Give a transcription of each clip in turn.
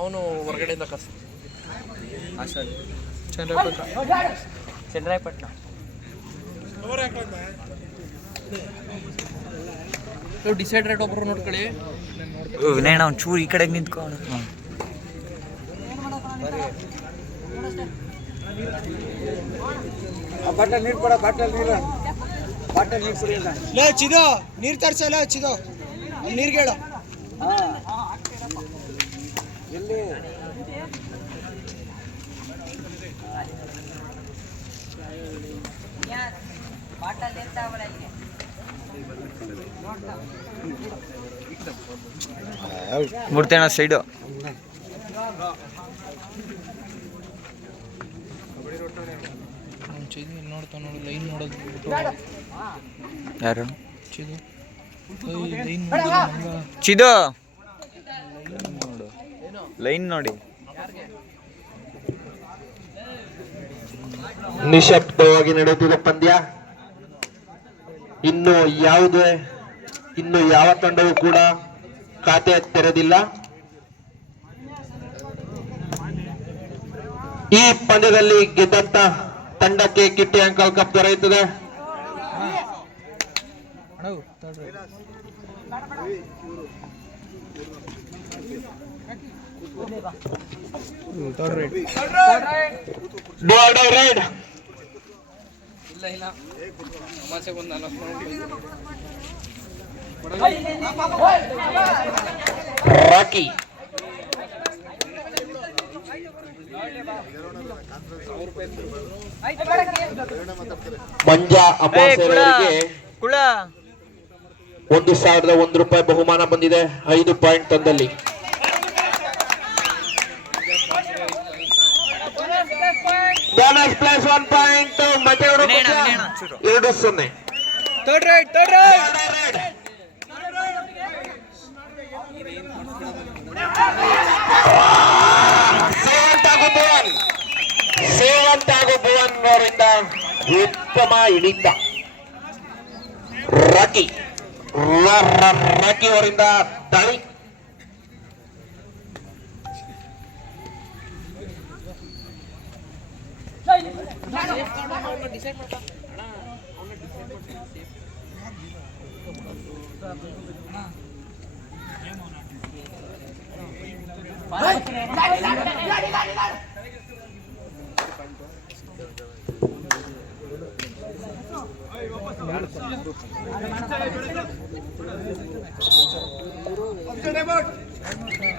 ಅವನು ಹೊರಗಡೆಯಿಂದ ಕರ್ಸ Chandrayapatna decide rate ಒಬ್ರು ನೋಡ್ಕೊಳ್ಳಿ. ವಿನಯಣ್ಣ ಒಂಚೂರು ಈ ಕಡೆಗೆ ನಿಂತ್ಕೊಂಡು ಬಾಟಲ್ ನೀರು ಕೊಡ, ಬಾಟಲ್ ನೀರು ಕುಡಿ. ಚಿದೋ ನೀರು ತರ್ಸಲ್ಲ, ಚಿದೋ ನೀರ್ಗೆ ಹೇಳು. ಎಲ್ಲಿ ಮುಡ್ತೇಣ ಸೈಡು ನೋಡ್ತಾ ನೋಡು ಲೈನ್ ನೋಡೋದು ಯಾರು ಚಿದು ಚಿದು ನೋಡು ಲೈನ್ ನೋಡಿ. ನಿಶಬ್ದವಾಗಿ ನಡೆಯುತ್ತಿದೆ ಪಂದ್ಯ. ಇನ್ನು ಯಾವ ತಂಡವೂ ಕೂಡ ಖಾತೆ ತೆರೆದಿಲ್ಲ. ಈ ಪಂದ್ಯದಲ್ಲಿ ಗೆದ್ದಂತ ತಂಡಕ್ಕೆ ಕಿಟ್ಟಿ ಅಂಕಲ್ ಕಪ್ ದೊರೆಯುತ್ತದೆ. ರಾಕಿ ಮಂಜಾ ಅಮಾಸೆಯವರಿಗೆ 1,001 ರೂಪಾಯಿ ಬಹುಮಾನ ಬಂದಿದೆ 5 ಪಾಯಿಂಟ್ ತಂದಲ್ಲಿ. ಬೋನಸ್ ಪ್ಲಸ್ 1 ಪಾಯಿಂಟ್ ಮತೇವರು 2-0. ಥರ್ಡ್ ರೈಟ್ ಸೇವಂತ್ ಹಾಗೂ ಭುವನ್ ಅವರಿಂದ ಉತ್ತಮ ಹಿಡಿತ. ರಾಕಿ ಅವರಿಂದ ದಾಳಿ.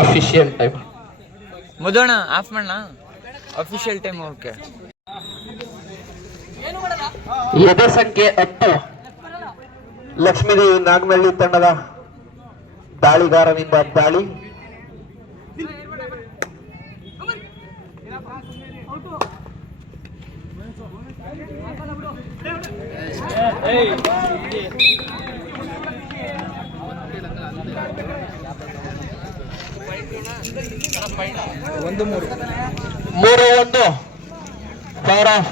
ಅಫಿಷಿಯಲ್ ಟೈಮ್ ಮುದೋಣ ಆಫ್ ಮಾಡೋಣ. Official time okay. ಎದೆ ಸಂಖ್ಯೆ 10 ಲಕ್ಷ್ಮೀದೇವಿ ನಾಗನಹಳ್ಳಿ ತಂಡದ ದಾಳಿಗಾರನಿಂದ ದಾಳಿ. ಮೂರು ಒಂದು ಫೈರ್ ಆಫ್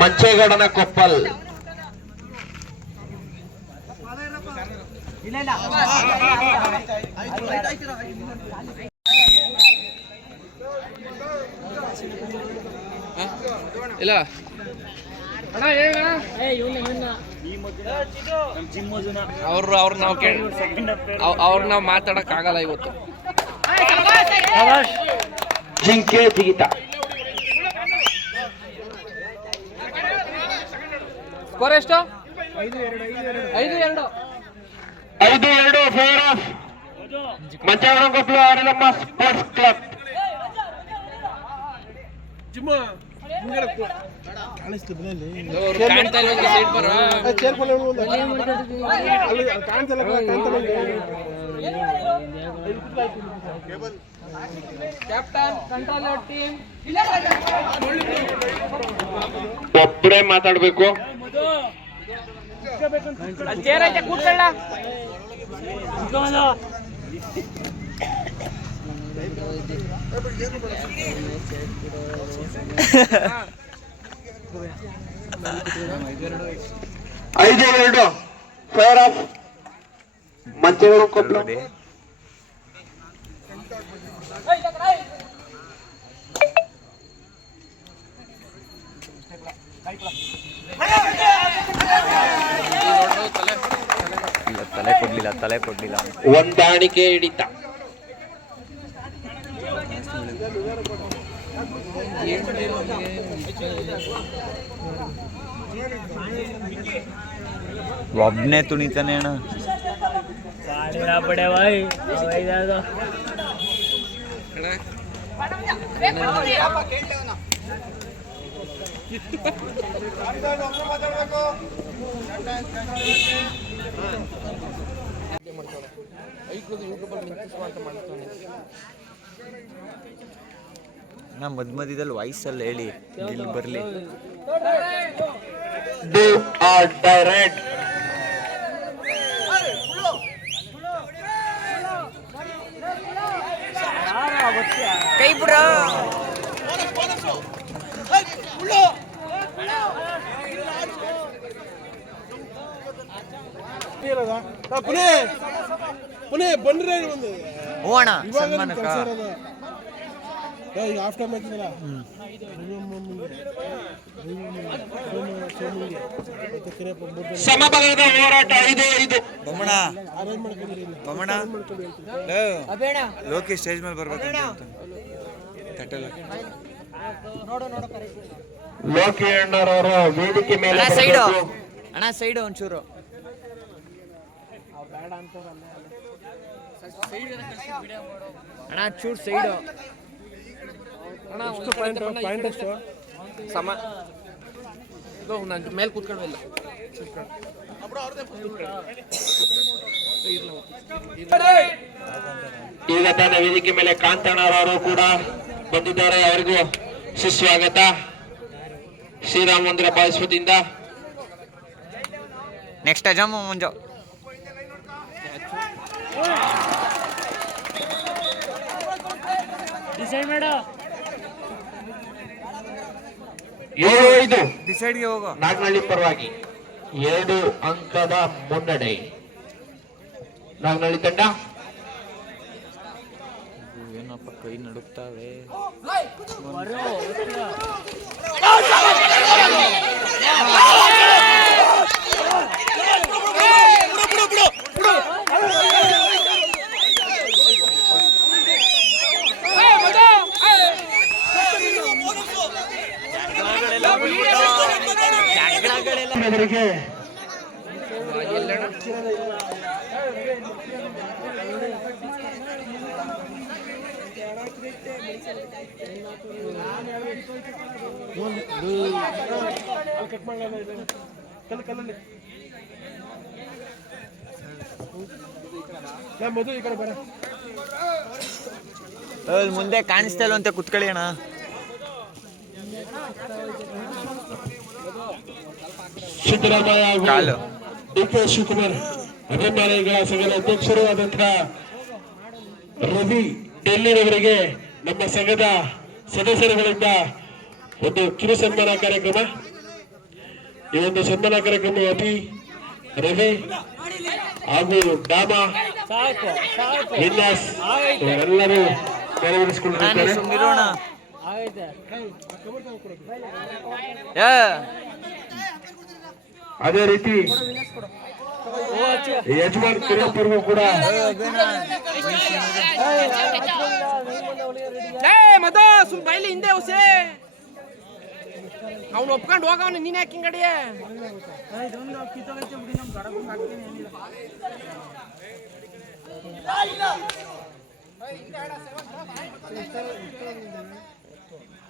ಮಂಚೇಗೌಡನ ಕೊಪ್ಪಲ್. ಇಲ್ಲ ಅವ್ರು ನಾವು ಮಾತಾಡಕ್ ಆಗಲ್ಲ ಇವತ್ತು. ಜಿಂಕೆ ಜಿಗಿತ. ಸ್ಕೋರ್ ಎಷ್ಟು? 5-2 favour of Manchegowda Koppalu RLM sports club. ಕಾಣ್ತಾ ಇಲ್ಲ ಸೈಡ್ ಬರ ಒಬ್ಬರೇ ಮಾತಾಡ್ಬೇಕು. ಚೇರ್ ಐತೆ ಕೂತ್ಕೊಳ್ಳ. ಐದು ಎರಡು ಫೇರ್ ಆಫ್ ಮಂಚಗಳು ಕೊಪ್ಪಳ. ತಲೆ ಕೊಡ್ಲಿಲ್ಲ ಹೊಂದಾಣಿಕೆ ಹಿಡಿತ. ಒಬ್ನೇ ತುಣಿತಾನೆ ಅಣ್ಣ. ನಾ ಮಧ್ಯದಲ್ಲಿ ವಾಯ್ಸಲ್ಲಿ ಹೇಳಿ ಇಲ್ಲಿ ಬರ್ಲಿ. Do or die red. ಕೈ ಬಿಡ. ಪುನೇ ಬಂದ್ರೆ ಒಂದು ಹ್ಞೂ ಅಣ್ಣ ಸನ್ಮಾನಕ್ಕ. ಈಗ ಆಫ್ ಟೈಮ್ ಆಯ್ತಿದಲ್ಲ ಸಮಬಲದ ಹೋರಾಟ 5-5. ಬೊಮ್ಮಣ ಲೋಕಿ ಸ್ಟೇಜ್ ಮೇಲೆ ಬರ್ಬೇಕಂತ ತಟ್ಟಲ್ಲ. ಲೋಕಿ ಅಣ್ಣರವರ ವೇದಿಕೆ ಮೇಲೆ ಸೈಡು ಬರಬೇಕು. ಅಣ್ಣ ಸೈಡು ಒಂಚೂರು. ಅಣ್ಣ ಚೂರು ಸೈಡು. ಪಾಯಿಂಟ್ ಎಷ್ಟು ಸಮ ನಾನು ಮೇಲೆ ಕೂತ್ಕೊಳ್ವಿಲ್ಲ. ಈಗ ತನ್ನ ವೇದಿಕೆ ಮೇಲೆ ಕಾಂತಣ್ಣರವರು ಕೂಡ ಬಂದಿದ್ದಾರೆ. ಅವರಿಗೂ ಸುಸ್ವಾಗತ ಶ್ರೀರಾಮ ಮಂದಿರ ಬಾಯಿಸ್ವತಿಯಿಂದ. ನೆಕ್ಸ್ಟ್ ಅಜಮ್ ಮುಂಜೋ. ಡಿಸೈಡ್ ಮಾಡು. 7-5 ಡಿಸೈಡ್ಗೆ ಹೋಗೋ. ನಾಗನಹಳ್ಳಿ ಪರವಾಗಿ 2 ಅಂಕದ ಮುನ್ನಡೆ ನಾಗನಹಳ್ಳಿ ತಂಡ. ಏನಪ್ಪ ಕೈ ನಡುಕ್ತಾವೆ. ಅವರಿಗೆ ಮಧು ಈ ಕಡೆ ಬರ. ಮುಂದೆ ಕಾಣಿಸ್ತಾ ಇಲ್ಲ ಅಂತ ಕುತ್ಕೊಳ್ಳಿ ಅಣ್ಣ. ಸಿದ್ದರಾಮಯ್ಯ ಹಾಗೂ ಕಾಲು ಡಿ.ಕೆ. ಶಿವಕುಮಾರ್ ಅಭಿಮಾನಿಗಳ ಸಂಘದ ಅಧ್ಯಕ್ಷರು ಆದಂತಹ ರವಿ ಡೆಲ್ಲಿಯವರಿಗೆ ನಮ್ಮ ಸಂಘದ ಸದಸ್ಯರುಗಳಿಂದ ಒಂದು ಕಿರು ಸನ್ಮಾನ ಕಾರ್ಯಕ್ರಮ. ಈ ಒಂದು ಸನ್ಮಾನ ಕಾರ್ಯಕ್ರಮ ಅಭಿ, ರವಿ ಹಾಗೂ ಡಾಮ, ವಿನ್ಯಾಸ್ ಇವರೆಲ್ಲರೂ ನೆರವೇರಿಸಿಕೊಂಡಿದ್ದಾರೆ. ಸುಮ್ಮಿರೋಣ. ಅದೇ ರೀತಿ ಯಜಮಾನ್ ಕಿರಣಪುರ್ಗೂ ಕೂಡ ಮದ ಸುಮ್ ಬೈಲಿ ಹಿಂದೆ ಹೊಸೆ ಅವ್ನು ಒಪ್ಕೊಂಡು ಹೋಗವನು. ನೀನ್ ಯಾಕೆ ಹಿಂಗಡಿಯ?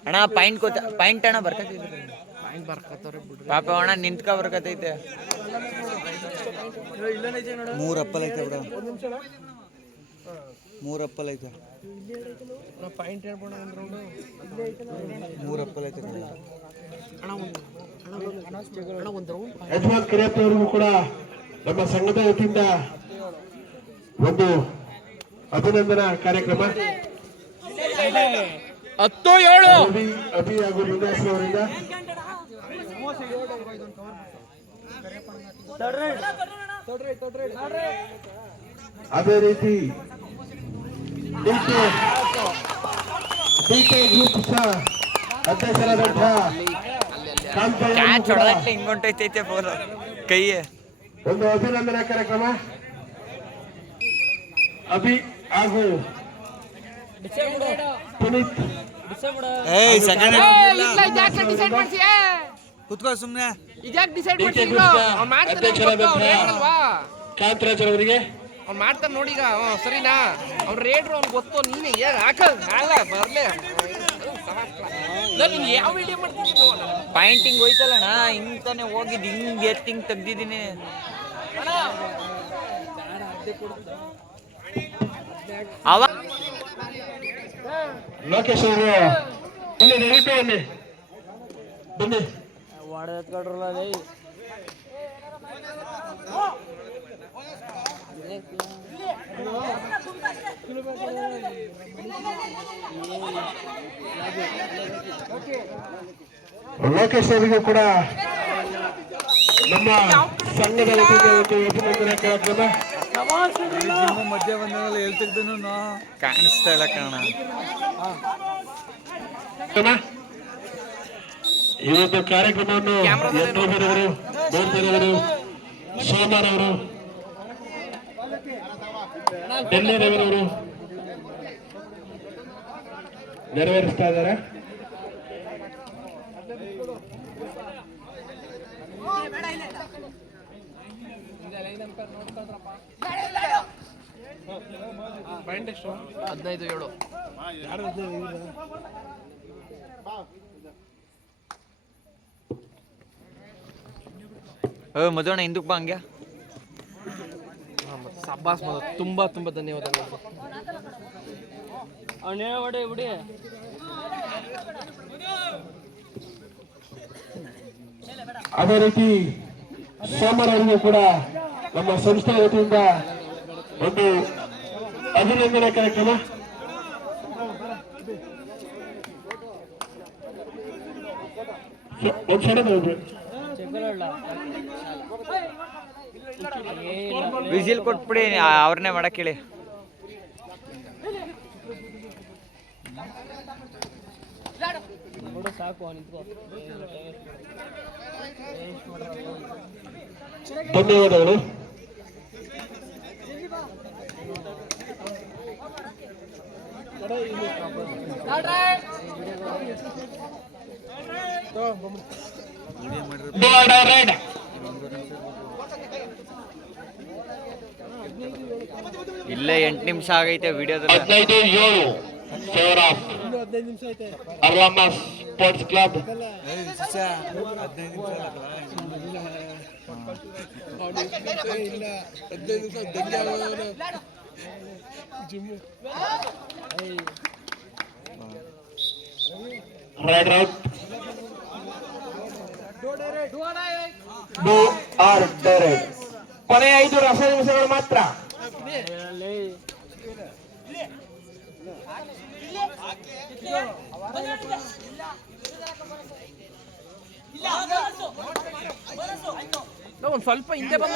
ಅಣ್ಣ ಪಾಯಿಂಟ್ ಅಣ್ಣ ಬರ್ತೈತಿ. ಪಾಯಿಂಟ್ ಬರ್ಕತ್ತವ್ರೆ ಬಿಡ್ರಿ. ಪಾಪ ಅಣ್ಣ ನಿಂತ್ಕ ಬರ್ಕತೈತೆ. 3 ಅಪ್ಪಲ್ ಐತೆ ಬಿಡ. 3 ಅಪ್ಪಲ್ ಐತೆ. ಪಾಯಿಂಟ್ ಹೇಳ್ಬೋಣ. 3 ಅಪ್ಪಲ್ ಐತೆ. ಅಣ್ಣ ಯಜಮಾನ್ ಕರಿಯಪ್ಪ ಅವರಿಗೂ ಕೂಡ ನಮ್ಮ ಸಂಘದ ವತಿಯಿಂದ ಒಂದು ಅಭಿನಂದನಾ ಕಾರ್ಯಕ್ರಮ 10-7 ಅಭಿ ಹಾಗೂ ಲಿಂಗಾಶ್ರೀ ಅವರಿಂದ. ಅದೇ ರೀತಿ ಡಿಕೆ ಗ್ರೂಪ್ ಅಧ್ಯಕ್ಷರಾದಂತಹ ಕ್ಯಾಚ್ ಹೊಡೆದಟ್ಲೆ ಹಿಂಗ್ ಹೊಂಟೈತೈತೆ ಬೋಲ್ ಕೈಯೇ. ಒಂದು ಅಭಿನಂದನಾ ಕಾರ್ಯಕ್ರಮ ಅಭಿ ಹಾಗೂ ಪುನೀತ್. ಡಿಸೈಡ್ ಮಾಡ್ಸಿ ಕುತ್ಕೋ ಸುಮ್ನೆ. ಇದ್ಯಾಕೆ ಡಿಸೈಡ್ ಡಿಕೆ ಮಾಡ್ಸಿ ಗ್ರೂಪ್ ಅವ್ನು ಮಾಡ್ತಾನೆ ಅಧ್ಯಕ್ಷರಾದಂತಹ ಕಾಂತರಾಜ್ ಅವರಿಗೆ ಅವ್ನು ಮಾಡ್ತಾನೆ ನೋಡೀಗ ಸರಿನಾ? ಅವ್ನು ರೇಡ್ರು ಅವ್ನು ಗೊತ್ತು. ನೀನು ಏನು ಹಾಕಲ್ಲ ಬರ್ಲೇ ನೀನು ಯಾವ ವಿಡಿಯೋ ಮಾಡ್ತಿದ್ದೀನಿ ಪಾಯಿಂಟಿಂಗ್ ಹೋಯ್ತಲ್ಲಣ್ಣ, ಹಿಂಗ್ ತಾನೆ ಹೋಗಿದ್ದು, ಹಿಂಗ್ ಎತ್ತಿ ಹಿಂಗ್ ತೆಗ್ದಿದ್ದೀನಿ. ಅವ ಲೋಕೇಶ್ ಅವರು ಬನ್ನಿ, ದಯವಿಟ್ಟು ಬನ್ನಿ ಬನ್ನಿ. ಲೋಕೇಶ್ ಅವರಿಗೂ ಕೂಡ ನಮ್ಮ ಸಂಘದ ವತಿಯಿಂದ ಒಂದು ಅಭಿನಂದನಾ ಕಾರ್ಯಕ್ರಮ. ಮಧ್ಯ ಬಂದಲ್ಲಿ ಹೇಳ್ತಿದ್ದನು ಕಾಣಿಸ್ತಾ ಇಲ್ಲ ಕಣ. ಈ ಒಂದು ಕಾರ್ಯಕ್ರಮವನ್ನು ಎನ್ನೋಬರವರು, ಬೋರ್ದರವರು, ಸೋಮವಾರ ಅವರು, ಡೆಲ್ಲಿರವರು ನೆರವೇರಿಸ್ತಾ ಇದ್ದಾರೆ. ಪಾಯಿಂಟ್ ಎಷ್ಟು? 15-7. ಮಧುವಣ್ಣ ಹಿಂದಕ್ಕೆ ಬಾ ಹಂಗೆ. ಸಬ್ಬಾಸ್ ಮಧು, ತುಂಬಾ ತುಂಬಾ ಧನ್ಯವಾದಗಳು. ಅದೇ ರೀತಿ ಸೋಮವಾರ ಅವರಿಗೂ ಕೂಡ ನಮ್ಮ ಸಂಸ್ಥೆಯ ವತಿಯಿಂದ ಒಂದು ಅಭಿನಂದನಾ ಕಾರ್ಯಕ್ರಮ. ಒಂದು ಸಡನ್ ವಿಸಿಲ್ ಕೊಟ್ಬಿಡಿ, ಅವ್ರನ್ನೇ ಮಾಡಕ್ ಹೇಳಿ. ಧನ್ಯವಾದಗಳು. ಇಲ್ಲೇ 8 ನಿಮಿಷ ಆಗೈತೆ ವಿಡಿಯೋದಲ್ಲಿ. 15-7 favour of RLM sports club. Right right do or direct. ಕೊನೆಯ 5 ರಸ ನಿಮಿಷಗಳು ಮಾತ್ರ. ಒಂದು ಸ್ವಲ್ಪ ಹಿಂದೆ ಬಂದ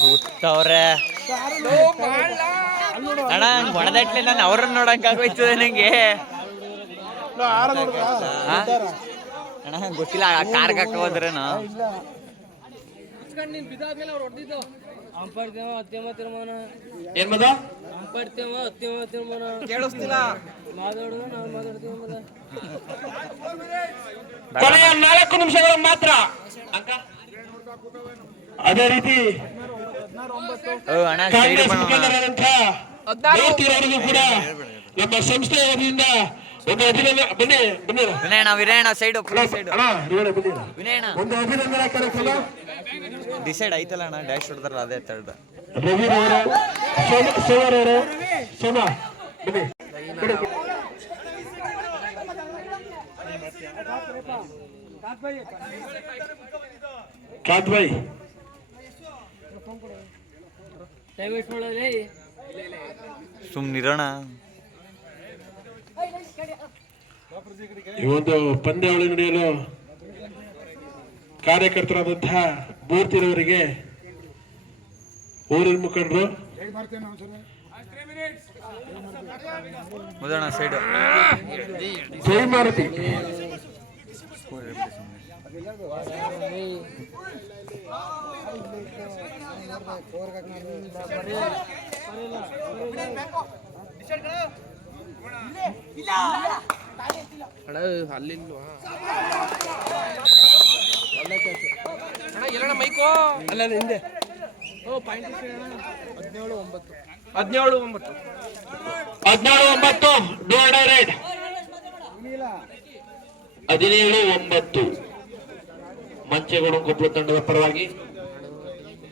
ಕೂತವ್ರೆ ಅಣ್ಣ. ಹೊಡೆದಟ್ಲೆ ನಾನು ಅವ್ರನ್ನ ನೋಡಕ್ ಆಗೋಯ್ತದೆ ನಂಗೆ. ಅಣ್ಣ ಗೊತ್ತಿಲ್ಲ, ಕಾರ್ಗೆ ಹಾಕ ಹೋದ್ರೇನು. ಏನ್ ಮದ ಕೇಳಿಸ್ತಿಲ್ಲ. ಕೊನೆಯ 4 ನಿಮಿಷಗಳು ಮಾತ್ರ. ಅದೇ ರೀತಿ ಅಣ್ಣ ಕಾಂಗ್ರೆಸ್ ಮುಖಂಡರಾದಂತಹ ಅವರಿಗೂ ಕೂಡ ನಮ್ಮ ಸಂಸ್ಥೆಯ ವತಿಯಿಂದ ಒಂದು ಅಭಿನಂದನೆ. ಬನ್ನಿ ಬನ್ನಿ ವಿನಯಣ್ಣ, ವಿನಯಣ್ಣ ಸೈಡು, ಸೈಡು ಅಣ್ಣ, ನೀವೇ ಬನ್ನಿ. ವಿನಯಣ್ಣ. ಒಂದು ಅಭಿನಂದನಾ ಕಾರ್ಯಕ್ರಮ. ಡಿಸೈಡ್ ಆಯ್ತಲ್ಲ ಅಣ್ಣ, ಡ್ಯಾಶ್ ಹೊಡೆದ್ರಲ್ಲ ಅದೇ ತಳ್ದ. ರವಿರವರು, ಸೋಮರವರು, ಸೋಮ ಕಾತ್ ಭಾಯ್ ಸುಮ್ನಿರೋಣ. ಈ ಒಂದು ಪಂದ್ಯಾವಳಿ ನಡೆಯಲು ಕಾರ್ಯಕರ್ತರಾದಂತಹ ಮೂರ್ತಿರವರಿಗೆ ಊರಿನ ಮುಖಂಡರು ಮುದೋಣ ಸೈಡ್ ಜೈ ಮಾರುತಿ ಅಣ್ಣ ಅಲ್ಲಿಲ್ವಾ ಅಣ್ಣ ಎಲ್ಲಣ್ಣ ಮೈಕೋ ಅಲ್ಲ ಹಿಂದೆ 17-9 17-9 ನೋ ಡೈರೆಕ್ಟ್ 17-9 ಮಂಚೇಗೌಡ ಕೊಪ್ಪಳ ತಂಡದ ಪರವಾಗಿ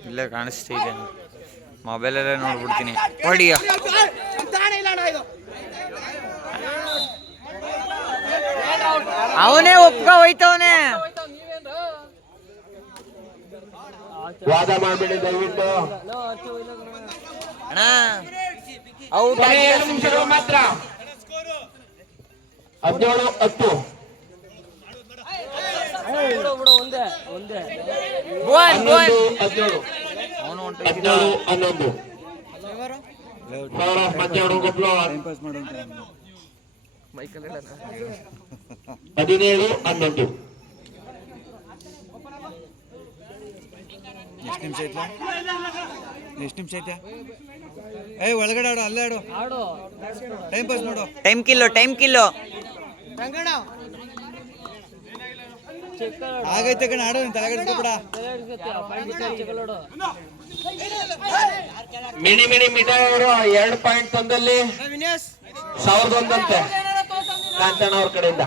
ಇಲ್ಲೇ ಕಾಣಿಸ್ತಿದೆ, ಮೊಬೈಲಲ್ಲೇ ನೋಡ್ಬಿಡ್ತೀನಿ. ಹೊಡಿಯ ಅವನೇ ಒಪ್ಕ ಹೋಯ್ತವನೇ. ವಾದ ಮಾಡಬೇಡಿ ದಯವಿಟ್ಟು. ಅಣ್ಣ ಔಟ್ 2 ನಿಮಿಷಗಳು ಮಾತ್ರ. 17-10 ಅವನು 17-11 ಮಂಚೇಗೌಡ ಕೊಪ್ಪಳ ಮೈಕಲ್ 17-11 ಎಷ್ಟು ನಿಮಿಷ ಐತ್ಲಾ? ಎಷ್ಟು ನಿಮಿಷ ಐತೆ? ಒಳಗಡೆ ಆಡು, ಅಲ್ಲೇ ಆಡು, ಟೈಮ್ ಪಾಸ್ ಮಾಡು. ಟೈಮ್ ಕಿಲ್ಲೋ ಆಗೈತೆ ಕಣ, ಆಡು, ತಲೆಗಡಿಸ್ಕೊಬೇಡ. ಮಿಣಿ ಮಿಠಾಯಿ ಅವರು 2 ಪಾಯಿಂಟ್ ತಂದಲ್ಲಿ 1001 ಅಂತೆ ಕಾಂತಣ್ಣ ಅವ್ರ ಕಡೆಯಿಂದ.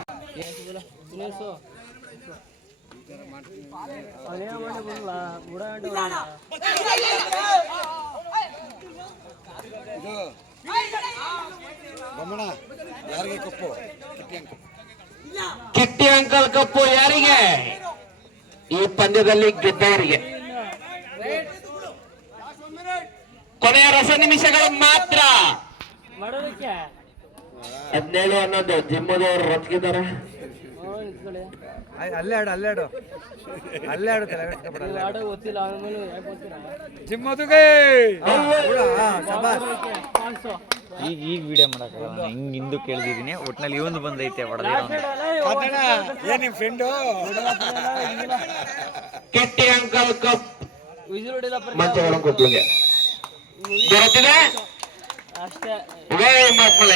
ಬಮ್ಮಣ್ಣ ಯಾರಿಗೆ ಕಪ್ಪು? ಕಿಟ್ಟಿ ಅಂಕಲ್ ಕಪ್ಪು ಯಾರಿಗೆ? ಈ ಪಂದ್ಯದಲ್ಲಿ ಗೆದ್ದವರಿಗೆ. ಕೊನೆಯ ರಸ ನಿಮಿಷಗಳು ಮಾತ್ರ. 17-11 ಜಿಮ್ಮದವರು ರತ್ಗಿದ್ದಾರೆ. ಅಲ್ಲೇ ಆಡು ತಲೆಗಡಿಸ್ಕೊಬೇಡ. ಜಿಮ್ಮದುಗೆ ಈಗ ವಿಡಿಯೋ ಮಾಡಕ್ಕಾಗಲ್ಲ, ಹಿಂಗ್ ಹಿಂದೂ ಕೇಳ್ದಿದೀನಿ. ಒಟ್ನಲ್ಲಿ ಇವೊಂದು ಬಂದೈತೆ ಹೊಡೆದಿರೋ. ಏನ್ ನಿಮ್ ಫ್ರೆಂಡು? ಕಿಟ್ಟಿ ಅಂಕಲ್ ಕಪ್ ಮಂಚಗಳ ಕೊಪ್ಪಳಿಗೆ ದೊರೆತಿದೆ. ಮಕ್ಕಳ